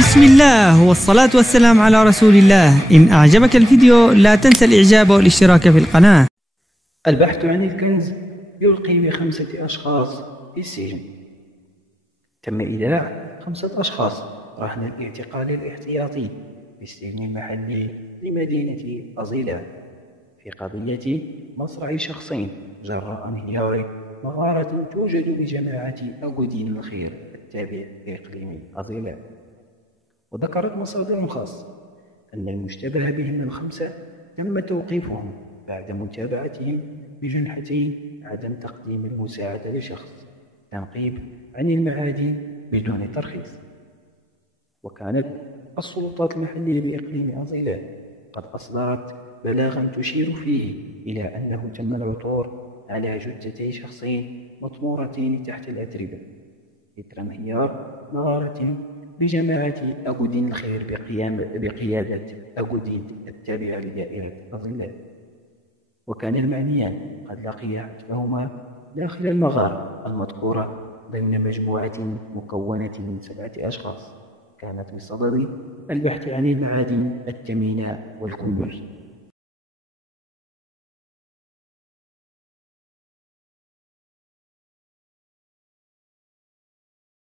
بسم الله والصلاة والسلام على رسول الله. إن أعجبك الفيديو لا تنسى الإعجاب والاشتراك في القناة. البحث عن الكنز يلقي ب5 أشخاص في السجن. تم إيداع 5 أشخاص رهن الاعتقال الاحتياطي في السجن المحلي لمدينة أزيلة في قضية مصرع شخصين جراء انهيار مغارة توجد بجماعة أغودين الخير التابع لإقليم أزيلة. وذكرت مصادر خاصة أن المشتبه بهم ال5 تم توقيفهم بعد متابعتهم بجنحتي عدم تقديم المساعدة لشخص تنقيب عن المعادن بدون ترخيص. وكانت السلطات المحلية بإقليم أزيلة قد أصدرت بلاغا تشير فيه إلى أنه تم العثور على جثتي شخصين مطمورتين تحت الأتربة إثر انهيار مغارة بجماعة أغودين الخير بقيادة أغودين التابعة لدائرة أزيلة. وكان المعنيان قد لقيا حتفهما داخل المغارة المذكورة ضمن مجموعة مكونة من 7 أشخاص كانت بصدد البحث عن المعادن الثمينة والكنوز.